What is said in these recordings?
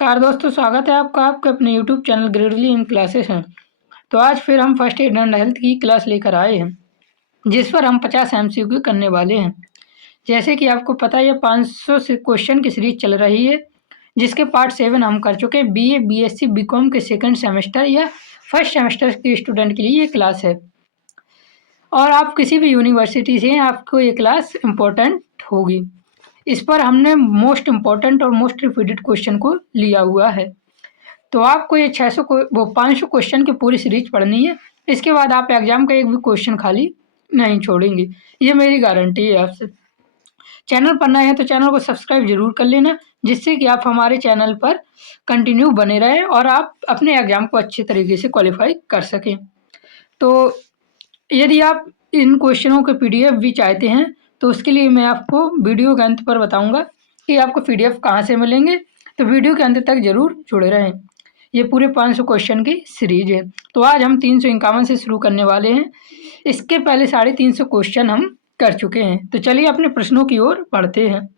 नमस्कार दोस्तों, स्वागत है आपका आपके अपने यूट्यूब चैनल ग्रेडली इन क्लासेस हैं। तो आज फिर हम फर्स्ट एड एंड हेल्थ की क्लास लेकर आए हैं, जिस पर हम 50 एमसीक्यू करने वाले हैं। जैसे कि आपको पता है, ये 500 से क्वेश्चन की सीरीज चल रही है, जिसके पार्ट 7 हम कर चुके हैं। बीए, बीएससी, बीकॉम के सेकंड सेमेस्टर या फर्स्ट सेमेस्टर के स्टूडेंट के लिए ये क्लास है। और आप किसी भी यूनिवर्सिटी से हैं, आपको ये क्लास इम्पोर्टेंट होगी। इस पर हमने मोस्ट इम्पॉर्टेंट और मोस्ट रिपीटेड क्वेश्चन को लिया हुआ है। तो आपको ये 500 क्वेश्चन की पूरी सीरीज पढ़नी है। इसके बाद आप एग्जाम का एक भी क्वेश्चन खाली नहीं छोड़ेंगे, ये मेरी गारंटी है आपसे। चैनल पर नए हैं तो चैनल को सब्सक्राइब जरूर कर लेना, जिससे कि आप हमारे चैनल पर कंटिन्यू बने रहें और आप अपने एग्जाम को अच्छे तरीके से क्वालिफाई कर सकें। तो यदि आप इन क्वेश्चनों के पीडीएफ भी चाहते हैं तो उसके लिए मैं आपको वीडियो के अंत पर बताऊंगा कि आपको पीडीएफ कहाँ से मिलेंगे। तो वीडियो के अंत तक जरूर जुड़े रहें। ये पूरे 500 क्वेश्चन की सीरीज है। तो आज हम 351 से शुरू करने वाले हैं। इसके पहले 350 क्वेश्चन हम कर चुके हैं। तो चलिए अपने प्रश्नों की ओर बढ़ते हैं।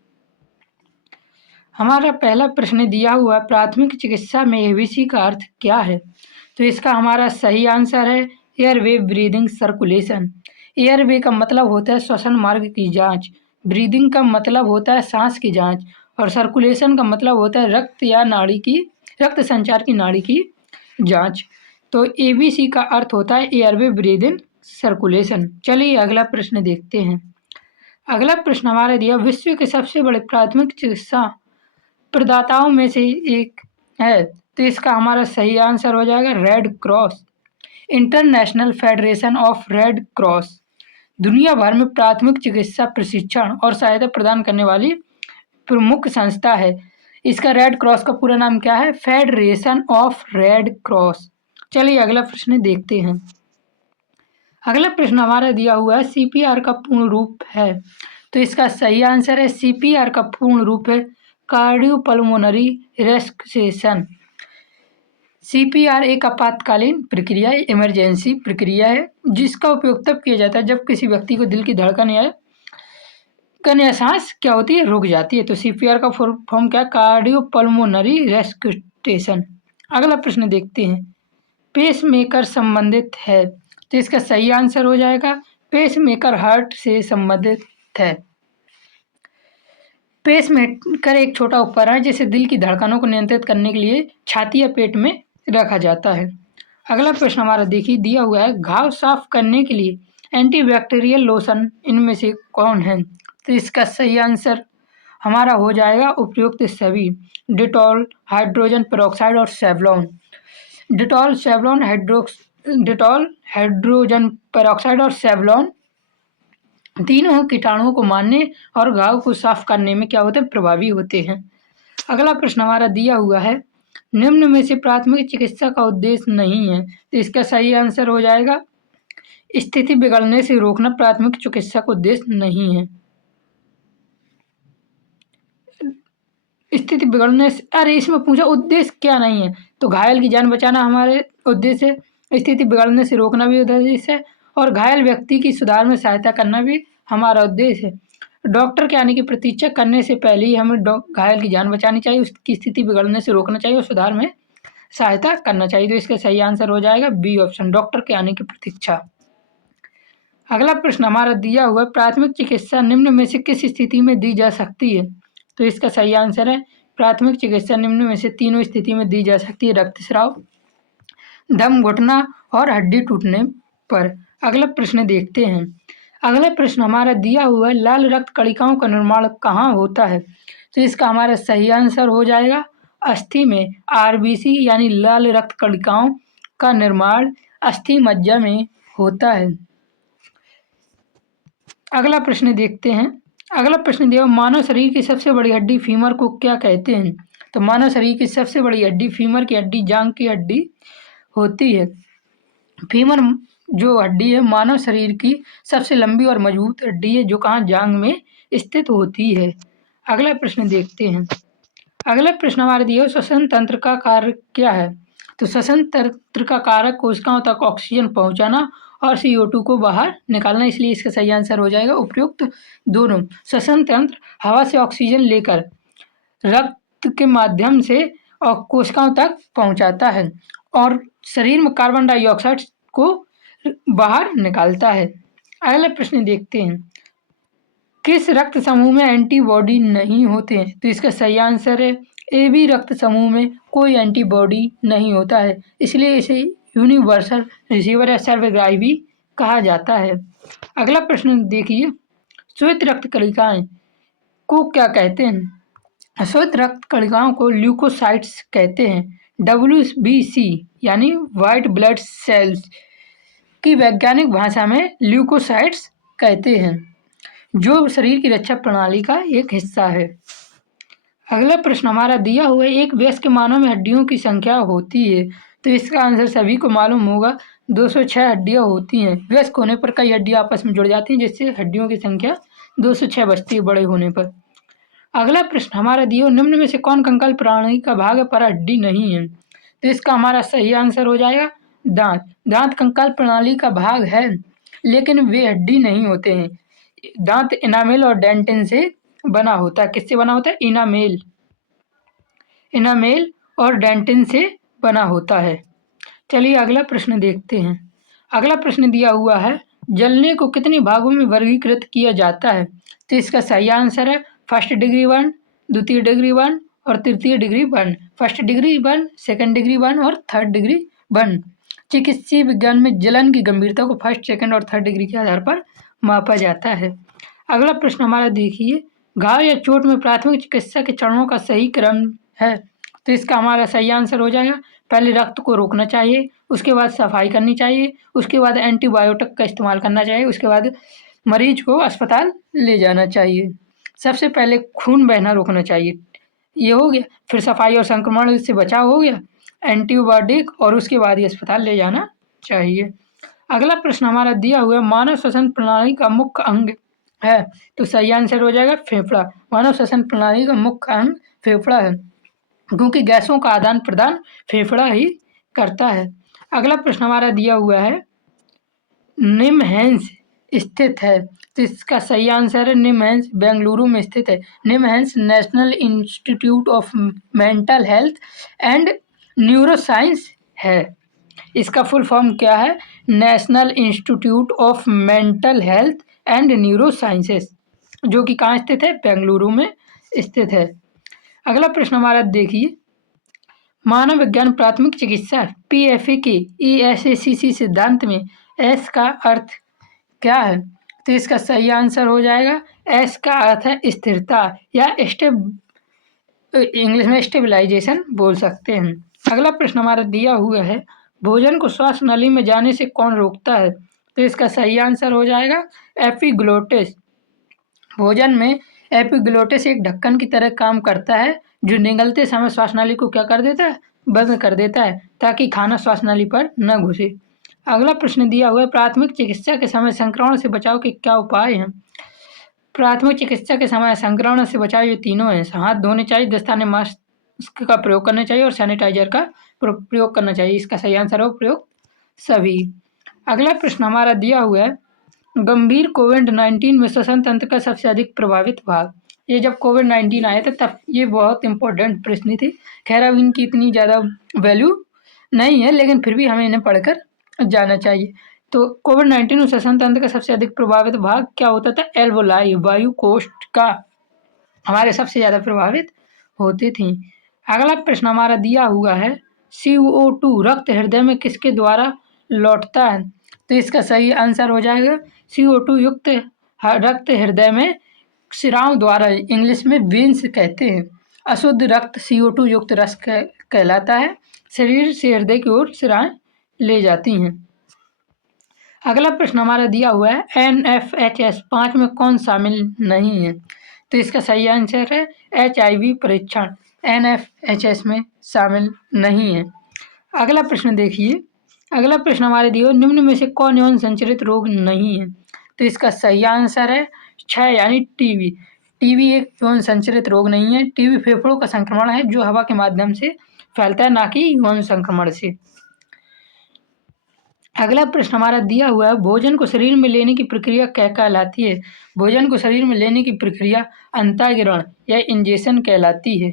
हमारा पहला प्रश्न दिया हुआ है, प्राथमिक चिकित्सा में एबीसी का अर्थ क्या है? तो इसका हमारा सही आंसर है एयरवे ब्रीदिंग सर्कुलेशन। एयरवे का मतलब होता है श्वसन मार्ग की जांच, ब्रीदिंग का मतलब होता है सांस की जांच, और सर्कुलेशन का मतलब होता है रक्त संचार की नाड़ी की जांच। तो एबीसी का अर्थ होता है एयरवे ब्रीदिंग सर्कुलेशन। चलिए अगला प्रश्न देखते हैं। अगला प्रश्न हमारे दिया, विश्व के सबसे बड़े प्राथमिक चिकित्सा प्रदाताओं में से एक है। तो इसका हमारा सही आंसर हो जाएगा red cross. International federation of red cross दुनिया भर में प्राथमिक चिकित्सा प्रशिक्षण और सहायता प्रदान करने वाली प्रमुख संस्था है। इसका रेड क्रॉस का पूरा नाम क्या है? Federation of red cross. चलिए अगला प्रश्न देखते हैं। अगला प्रश्न हमारा दिया हुआ है, सीपीआर का पूर्ण रूप है। तो इसका सही आंसर है सीपीआर का पूर्ण रूप है कार्डियोपल्मोनरी रेस्क्सेशन। सीपीआर एक आपातकालीन प्रक्रिया, इमरजेंसी प्रक्रिया है, जिसका उपयोग तब किया जाता है जब किसी व्यक्ति को दिल की धड़कन या सांस क्या होती है, रुक जाती है। तो सीपीआर का फुल फॉर्म क्या? कार्डियोपल्मोनरी रेस्क्टेशन। अगला प्रश्न देखते हैं, पेसमेकर संबंधित है। तो इसका सही आंसर हो जाएगा पेसमेकर हार्ट से संबंधित है। पेसमेकर एक छोटा उपकरण है जिसे दिल की धड़कनों को नियंत्रित करने के लिए छाती या पेट में रखा जाता है। अगला प्रश्न हमारा देखिए दिया हुआ है, घाव साफ करने के लिए एंटीबैक्टीरियल लोशन इनमें से कौन है? तो इसका सही आंसर हमारा हो जाएगा उपयुक्त सभी, डिटॉल, हाइड्रोजन पेरोक्साइड और सेवलॉन। डिटॉल, हाइड्रोजन पेरोक्साइड और सेवलॉन तीनों कीटाणुओं को मारने और घाव को साफ करने में क्या होते हैं? प्रभावी होते हैं। अगला प्रश्न हमारा दिया हुआ है, निम्न में से प्राथमिक चिकित्सा का उद्देश्य नहीं है। तो इसका सही आंसर हो जाएगा स्थिति बिगड़ने से रोकना प्राथमिक चिकित्सा का उद्देश्य नहीं है। स्थिति बिगड़ने से, अरे इसमें पूछा उद्देश्य क्या नहीं है, तो घायल की जान बचाना हमारे उद्देश्य है, स्थिति बिगड़ने से रोकना भी उद्देश्य है, और घायल व्यक्ति की सुधार में सहायता करना भी हमारा उद्देश्य है। डॉक्टर के आने की प्रतीक्षा करने से पहले ही हमें घायल की जान बचानी चाहिए, उसकी स्थिति बिगड़ने से रोकना चाहिए और सुधार में सहायता करना चाहिए। तो इसका सही आंसर हो जाएगा बी ऑप्शन, डॉक्टर के आने की प्रतीक्षा। अगला प्रश्न हमारा दिया हुआ, प्राथमिक चिकित्सा निम्न में से किस स्थिति में दी जा सकती है? तो इसका सही आंसर है प्राथमिक चिकित्सा निम्न में से तीनों स्थिति में दी जा सकती है, रक्तस्राव, दम घुटना और हड्डी टूटने पर। अगला प्रश्न देखते हैं। अगला प्रश्न हमारा दिया हुआ है, लाल रक्त कणिकाओं का निर्माण कहाँ होता है? तो इसका हमारा सही आंसर हो जाएगा अस्थि में। आरबीसी यानी लाल रक्त कणिकाओं का निर्माण अस्थि मज्जा में होता है। अगला प्रश्न देखते हैं। अगला प्रश्न दिया, मानव शरीर की सबसे बड़ी हड्डी फीमर को क्या कहते हैं? तो मानव शरीर की सबसे बड़ी हड्डी फीमर की हड्डी, जांग की हड्डी होती है। फीमर जो हड्डी है मानव शरीर की सबसे लंबी और मजबूत हड्डी है, जो कहाँ? जांग में स्थित होती है। अगला प्रश्न देखते हैं। अगला प्रश्न हमारे दिया, श्वसन तंत्र का कार्य क्या है? तो श्वसन तंत्र का कार्य कोशिकाओं तक ऑक्सीजन पहुंचाना और CO2 को बाहर निकालना, इसलिए इसका सही आंसर हो जाएगा उपयुक्त दोनों। श्वसन तंत्र हवा से ऑक्सीजन लेकर रक्त के माध्यम से और कोशिकाओं तक पहुंचाता है और शरीर में कार्बन डाइऑक्साइड को बाहर निकालता है। अगला प्रश्न देखते हैं, किस रक्त समूह में एंटीबॉडी नहीं होते हैं? तो इसका सही आंसर है ए बी रक्त समूह में कोई एंटीबॉडी नहीं होता है, इसलिए इसे यूनिवर्सल रिसीवर या सर्वग्राही भी कहा जाता है। अगला प्रश्न देखिए, श्वेत रक्त कणिकाएं को क्या कहते हैं? श्वेत रक्त कणिकाओं को ल्यूकोसाइट्स कहते हैं। WBC यानी व्हाइट ब्लड सेल्स की वैज्ञानिक भाषा में ल्यूकोसाइट्स कहते हैं, जो शरीर की रक्षा प्रणाली का एक हिस्सा है। अगला प्रश्न हमारा दिया हुआ है, एक वयस्क मानव में हड्डियों की संख्या होती है? तो इसका आंसर सभी को मालूम होगा, 206 हड्डियां होती हैं। वयस्क होने पर कई हड्डियां आपस में जुड़ जाती हैं, जिससे हड्डियों की संख्या 206 बचती है बड़े होने पर। अगला प्रश्न हमारा दिया, निम्न में से कौन कंकाल प्रणाली का भाग है पर हड्डी नहीं है? तो इसका हमारा सही आंसर हो जाएगा दांत। दांत कंकाल प्रणाली का भाग है, लेकिन वे हड्डी नहीं होते हैं। दांत इनामेल और डेंटिन से बना होता है। किससे बना होता है? इनामेल और डेंटिन से बना होता है। चलिए अगला प्रश्न देखते हैं। अगला प्रश्न दिया हुआ है, जलने को कितने भागों में वर्गीकृत किया जाता है? तो इसका सही आंसर है फर्स्ट डिग्री बर्न, द्वितीय डिग्री बर्न और तृतीय degree burn. First degree burn, second degree burn और थर्ड डिग्री बर्न। चिकित्सीय विज्ञान में जलन की गंभीरता को फर्स्ट, सेकंड और थर्ड डिग्री के आधार पर मापा जाता है। अगला प्रश्न हमारा देखिए, घाव या चोट में प्राथमिक चिकित्सा के चरणों का सही क्रम है? तो इसका हमारा सही आंसर हो जाएगा, पहले रक्त को रोकना चाहिए, उसके बाद सफाई करनी चाहिए, उसके बाद एंटीबायोटिक का इस्तेमाल करना चाहिए, उसके बाद मरीज को अस्पताल ले जाना चाहिए। सबसे पहले खून बहना रोकना चाहिए, ये हो गया। फिर सफाई और संक्रमण से बचाव हो गया, एंटीबायोटिक, और उसके बाद ही अस्पताल ले जाना चाहिए। अगला प्रश्न हमारा दिया हुआ है, मानव श्वसन प्रणाली का मुख्य अंग है? तो सही आंसर हो जाएगा फेफड़ा। मानव श्वसन प्रणाली का मुख्य अंग फेफड़ा है, क्योंकि गैसों का आदान प्रदान फेफड़ा ही करता है। अगला प्रश्न हमारा दिया हुआ है, निमहैंस स्थित है? तो इसका सही आंसर है निमहैंस बेंगलुरु में स्थित है। NIMHANS national institute of mental health and neuroscience है। इसका फुल फॉर्म क्या है? National institute of mental health and neurosciences, जो कि कहाँ स्थित है? बेंगलुरु में स्थित है। अगला प्रश्न हमारा देखिए, मानव विज्ञान प्राथमिक चिकित्सा PFA के ESACC सिद्धांत में एस का अर्थ क्या है? तो इसका सही आंसर हो जाएगा, एस का अर्थ है स्थिरता या इंग्लिश में स्टेबलाइजेशन बोल सकते हैं। अगला प्रश्न हमारा दिया हुआ है, भोजन को श्वास नली में जाने से कौन रोकता है? तो इसका सही आंसर हो जाएगा एपिग्लोटिस। भोजन में एपिग्लोटिस एक ढक्कन की तरह काम करता है, जो निगलते समय श्वास नली को क्या कर देता है? बंद कर देता है, ताकि खाना श्वास नली पर न घुसे। अगला प्रश्न दिया हुआ है, प्राथमिक चिकित्सा के समय संक्रमण से बचाव के क्या उपाय हैं? प्राथमिक चिकित्सा के समय संक्रमण से बचाव ये तीनों हैं, हाथ धोने चाहिए, दस्ताने मास्क का प्रयोग करना चाहिए और सैनिटाइजर का प्रयोग करना चाहिए। इसका सही आंसर हो प्रयोग सभी। अगला प्रश्न हमारा दिया हुआ है, गंभीर कोविड-19 में श्वसन तंत्र का सबसे अधिक प्रभावित भाग? ये जब कोविड-19 आया था तब ये बहुत इंपॉर्टेंट प्रश्न थे। खैर अब इनकी इतनी ज़्यादा वैल्यू नहीं है, लेकिन फिर भी हमें इन्हें पढ़कर जाना चाहिए। तो कोविड-19 में श्वसन तंत्र का सबसे अधिक प्रभावित भाग क्या होता था? एल्वोलाई, वायु कोष्ठ का हमारे सबसे ज़्यादा प्रभावित होती थी। अगला प्रश्न हमारा दिया हुआ है, CO2 रक्त हृदय में किसके द्वारा लौटता है? तो इसका सही आंसर हो जाएगा CO2 युक्त रक्त हृदय में शिराओं द्वारा, इंग्लिश में वेन्स कहते हैं। अशुद्ध रक्त CO2 युक्त रस कहलाता है, शरीर से हृदय की ओर शिराएं ले जाती हैं। अगला प्रश्न हमारा दिया हुआ है, NFHS 5 में कौन शामिल नहीं है? तो इसका सही आंसर है HIV परीक्षण NFHS में शामिल नहीं है। अगला प्रश्न देखिए, अगला प्रश्न हमारे दिए, निम्न में से कौन यौन संचरित रोग नहीं है? तो इसका सही आंसर है क्षय यानी TB। TB एक यौन संचरित रोग नहीं है। TB फेफड़ों का संक्रमण है, जो हवा के माध्यम से फैलता है, ना कि यौन संक्रमण से। अगला प्रश्न हमारा दिया हुआ है, भोजन को शरीर में लेने की प्रक्रिया क्या कहलाती है? भोजन को शरीर में लेने की प्रक्रिया अंतःगिरण या इंजेशन कहलाती है।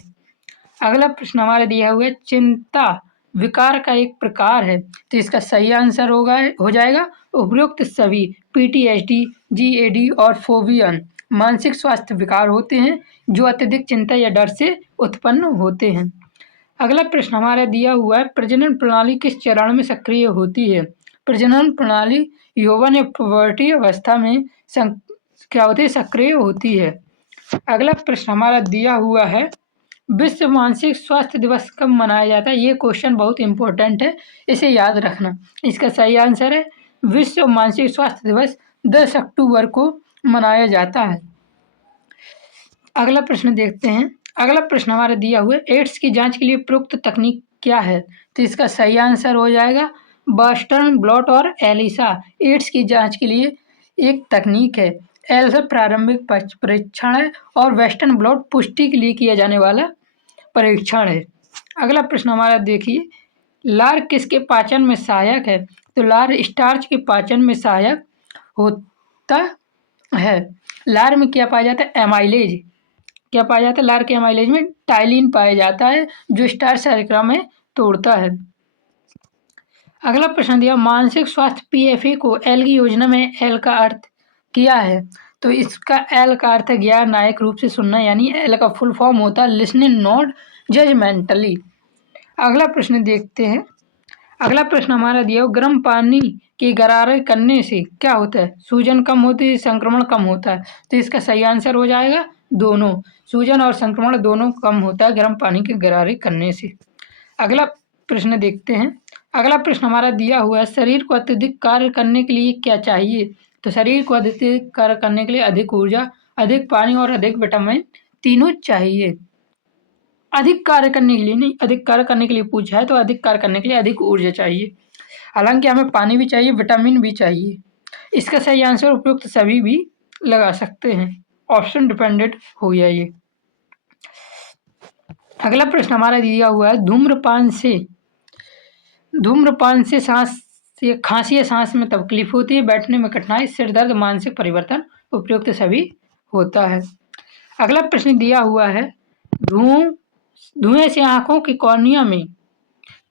अगला प्रश्न हमारा दिया हुआ है चिंता विकार का एक प्रकार है, तो इसका सही आंसर हो जाएगा उपरोक्त सभी पीटीएसडी, जीएडी और फोबियन मानसिक स्वास्थ्य विकार होते हैं जो अत्यधिक चिंता या डर से उत्पन्न होते हैं। अगला प्रश्न हमारा दिया हुआ है प्रजनन प्रणाली किस चरण में सक्रिय होती है? प्रजनन प्रणाली यौवन या प्यूबर्टी अवस्था में क्या होती है? सक्रिय होती है। अगला प्रश्न हमारा दिया हुआ है विश्व मानसिक स्वास्थ्य दिवस कब मनाया जाता है? ये क्वेश्चन बहुत इंपॉर्टेंट है, इसे याद रखना। इसका सही आंसर है विश्व मानसिक स्वास्थ्य दिवस 10 अक्टूबर को मनाया जाता है। अगला प्रश्न देखते हैं। अगला प्रश्न हमारा दिया हुआ है एड्स की जांच के लिए प्रयुक्त तकनीक क्या है? तो इसका सही आंसर हो जाएगा बॉस्टन ब्लॉट और एलिसा। एड्स की जांच के लिए एक तकनीक है। एलिसा प्रारंभिक परीक्षण है और वेस्टर्न ब्लॉट पुष्टि के लिए किया जाने वाला परीक्षण है। अगला प्रश्न हमारा देखिए लार किसके पाचन में सहायक है? तो लार स्टार्च के पाचन में सहायक होता है। लार में क्या पाया जाता है? एमाइलेज। क्या पाया जाता है? लार के एमाइलेज में टाइलिन पाया जाता है जो स्टार्च शर्करा में तोड़ता है। अगला प्रश्न दिया मानसिक स्वास्थ्य पीएफए को एल की योजना में एल का अर्थ किया है? तो इसका एल का अर्थ है ज्ञान नायक रूप से सुनना, यानी एल का फुल फॉर्म होता है लिसनिंग नॉट जजमेंटली। अगला प्रश्न देखते हैं। अगला प्रश्न हमारा दिया हो गर्म पानी की गरारे करने से क्या होता है? सूजन कम होती है, संक्रमण कम होता है। तो इसका सही आंसर हो जाएगा दोनों, सूजन और संक्रमण दोनों कम होता है गर्म पानी के गरारे करने से। अगला प्रश्न देखते हैं। अगला प्रश्न हमारा दिया हुआ है शरीर को अत्यधिक कार्य करने के लिए क्या चाहिए? तो शरीर को अत्यधिक कार्य करने के लिए अधिक ऊर्जा, अधिक पानी और अधिक विटामिन तीनों चाहिए। अधिक कार्य करने के लिए नहीं, अधिक कार्य करने के लिए पूछा है तो अधिक कार्य करने के लिए अधिक ऊर्जा चाहिए। हालांकि हमें पानी भी चाहिए, विटामिन भी चाहिए। इसका सही आंसर उपयुक्त सभी भी लगा सकते हैं, ऑप्शन डिपेंडेंट हो गया ये। अगला प्रश्न हमारा दिया हुआ है धूम्रपान से खांसी या सांस में तकलीफ होती है, बैठने में कठिनाई, सिर दर्द, मानसिक परिवर्तन, उपयुक्त सभी होता है। अगला प्रश्न दिया हुआ है धुएं से आंखों की कॉर्निया में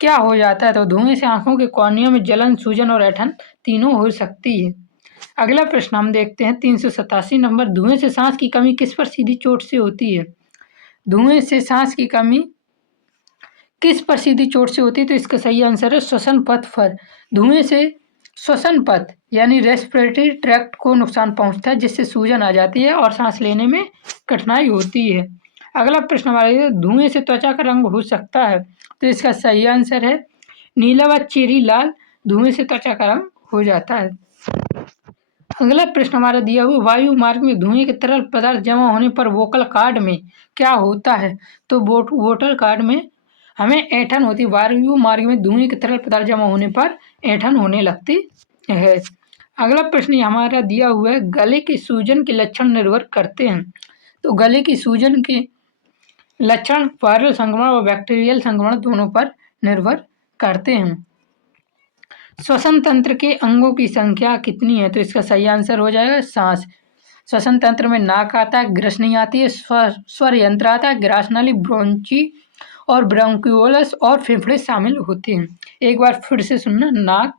क्या हो जाता है? तो धुएं से आंखों की कॉर्निया में जलन, सूजन और ऐंठन तीनों हो सकती है। अगला प्रश्न हम देखते हैं 387 नंबर धुएं से सांस की कमी किस पर सीधी चोट से होती है? धुएं से सांस की कमी किस पर सीधी चोट से होती है? तो इसका सही आंसर है श्वसन पथ पर। धुएं से श्वसन पथ यानी रेस्पिरेटरी ट्रैक्ट को नुकसान पहुंचता है जिससे सूजन आ जाती है और सांस लेने में कठिनाई होती है। अगला प्रश्न हमारा धुएं से त्वचा का रंग हो सकता है? तो इसका सही आंसर है नीला व चेरी लाल। धुएं से त्वचा का रंग हो जाता है। अगला प्रश्न हमारा दिया हुआ वायु मार्ग में धुएं के तरल पदार्थ जमा होने पर वोकल कॉर्ड में क्या होता है? तो वोकल कॉर्ड में हमें ऐंठन होती है। वायु मार्ग में धुएं के तरल पदार्थ जमा होने पर ऐंठन होने लगती है। अगला प्रश्न हमारा दिया हुआ है गले के सूजन के लक्षण निर्भर करते हैं। तो गले की सूजन के लक्षण वायरल संक्रमण और बैक्टीरियल संक्रमण दोनों पर निर्भर करते हैं। श्वसन तंत्र के अंगों की संख्या कितनी है? तो इसका सही आंसर हो जाएगा सांस। श्वसन तंत्र में नाक आता है, ग्रसनी आती है, स्वर यंत्र आता है, ग्रासनाली, ब्रोंची और ब्रोंकियोलस और फेफड़े शामिल होते हैं। एक बार फिर से सुनना, नाक,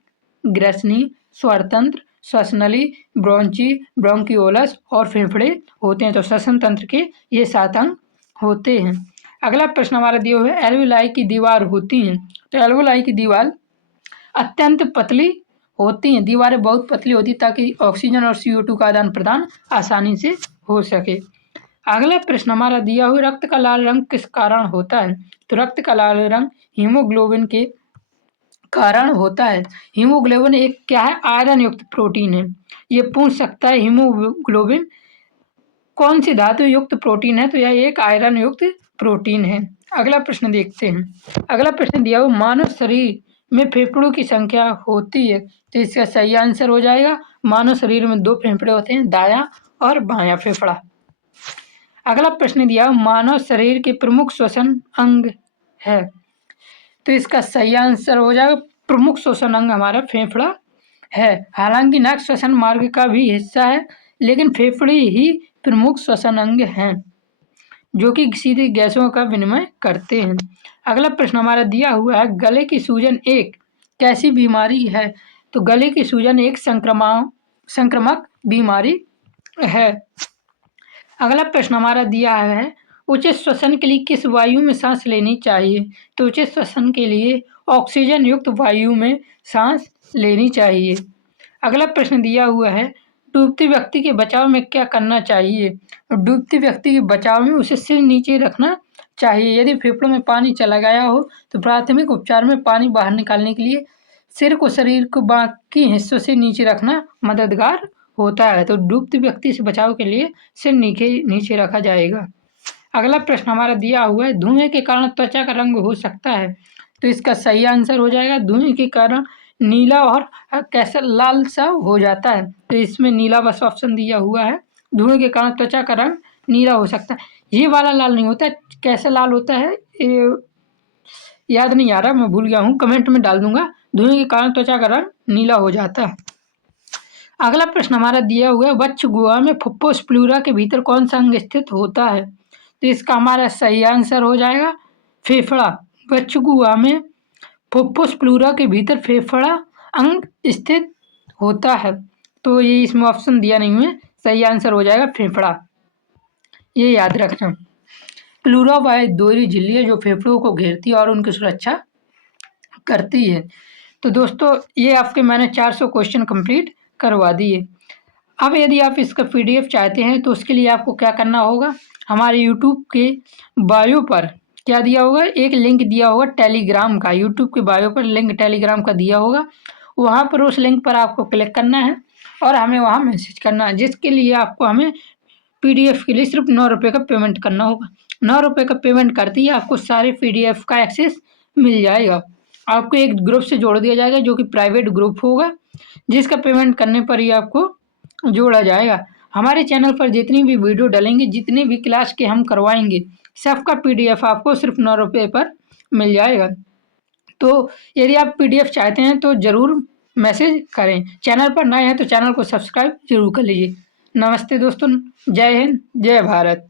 ग्रसनी, स्वरतंत्र, श्वसनली, ब्रोंची, ब्रोंकियोलस और फेफड़े होते हैं। तो श्वसन तंत्र के ये 7 अंग होते हैं। अगला प्रश्न हमारा दिया हुआ है एल्वेलाई की दीवार होती हैं। तो एल्वेलाई की दीवार अत्यंत पतली होती हैं, दीवारें बहुत पतली होती ताकि ऑक्सीजन और CO2 का आदान प्रदान आसानी से हो सके। अगला प्रश्न हमारा दिया हुआ रक्त का लाल रंग किस कारण होता है? तो रक्त का लाल रंग हीमोग्लोबिन के कारण होता है। हीमोग्लोबिन एक क्या है? आयरन युक्त प्रोटीन है। ये पूछ सकता है हीमोग्लोबिन कौन सी धातु युक्त प्रोटीन है? तो यह एक आयरन युक्त प्रोटीन है। अगला प्रश्न देखते हैं। अगला प्रश्न दिया हुआ मानव शरीर में फेफड़ों की संख्या होती है। तो इसका सही आंसर हो जाएगा मानव शरीर में 2 फेफड़े होते हैं, दायां और बायां फेफड़ा। अगला प्रश्न दिया मानव शरीर के प्रमुख श्वसन अंग है। तो इसका सही आंसर हो जाएगा प्रमुख श्वसन अंग हमारा फेफड़ा है। हालांकि नाक श्वसन मार्ग का भी हिस्सा है लेकिन फेफड़े ही प्रमुख श्वसन अंग हैं। जो कि सीधे गैसों का विनिमय करते हैं। अगला प्रश्न हमारा दिया हुआ है, गले की सूजन एक कैसी बीमारी है? तो गले की सूजन एक संक्रामक बीमारी है। अगला प्रश्न हमारा दिया है, उचित श्वसन के लिए किस वायु में सांस लेनी चाहिए? तो उचित श्वसन के लिए ऑक्सीजन युक्त वायु में सांस लेनी चाहिए। अगला प्रश्न दिया हुआ है, डूबते व्यक्ति के बचाव में क्या करना चाहिए? डूबते व्यक्ति के बचाव में उसे सिर नीचे रखना चाहिए। यदि फेफड़ों में पानी चला गया हो तो प्राथमिक उपचार में पानी बाहर निकालने के लिए सिर को शरीर को बाकी हिस्सों से नीचे रखना मददगार होता है। तो डूबते व्यक्ति से बचाव के लिए सिर नीचे रखा जाएगा। अगला प्रश्न हमारा दिया हुआ है, धुएं के कारण त्वचा का रंग हो सकता है? तो इसका सही आंसर हो जाएगा, धुएं के कारण नीला और कैसा लाल सा हो जाता है। तो इसमें नीला बस ऑप्शन दिया हुआ है। धुएं के कारण त्वचा का रंग नीला हो सकता है। ये वाला लाल नहीं होता, कैसा लाल होता है ये याद नहीं आ रहा, मैं भूल गया हूँ, कमेंट में डाल दूंगा। धुएं के कारण त्वचा का रंग नीला हो जाता है। अगला प्रश्न हमारा दिया हुआ है, वक्ष गुहा में फुफ्फुस प्लूरा के भीतर कौन सा अंग स्थित होता है? तो इसका हमारा सही आंसर हो जाएगा फेफड़ा। वक्ष गुहा में फुफ्फुस प्लूरा के भीतर फेफड़ा अंग स्थित होता है। तो ये इसमें ऑप्शन दिया नहीं है, सही आंसर हो जाएगा फेफड़ा, ये याद रखना। प्लूरा वह दोहरी झिल्ली है जो फेफड़ों को घेरती है और उनकी सुरक्षा करती है। तो दोस्तों ये आपके मैंने 400 क्वेश्चन कंप्लीट करवा दिए। अब यदि आप इसका PDF चाहते हैं तो उसके लिए आपको क्या करना होगा, हमारे यूट्यूब के बायो पर क्या दिया होगा, एक लिंक दिया होगा टेलीग्राम का। यूट्यूब के बायो पर लिंक टेलीग्राम का दिया होगा, वहाँ पर उस लिंक पर आपको क्लिक करना है और हमें वहाँ मैसेज करना है, जिसके लिए आपको हमें PDF के लिए सिर्फ 9 रुपये का पेमेंट करना होगा। 9 रुपये का पेमेंट करते ही आपको सारे PDF का एक्सेस मिल जाएगा। आपको एक ग्रुप से जोड़ दिया जाएगा जो कि प्राइवेट ग्रुप होगा, जिसका पेमेंट करने पर ही आपको जोड़ा जाएगा। हमारे चैनल पर जितनी भी वीडियो डालेंगे, जितने भी क्लास के हम करवाएंगे, सबका PDF आपको सिर्फ 9 रुपये पर मिल जाएगा। तो यदि आप PDF चाहते हैं तो ज़रूर मैसेज करें। चैनल पर नए हैं तो चैनल को सब्सक्राइब जरूर कर लीजिए। नमस्ते दोस्तों, जय हिंद, जय भारत।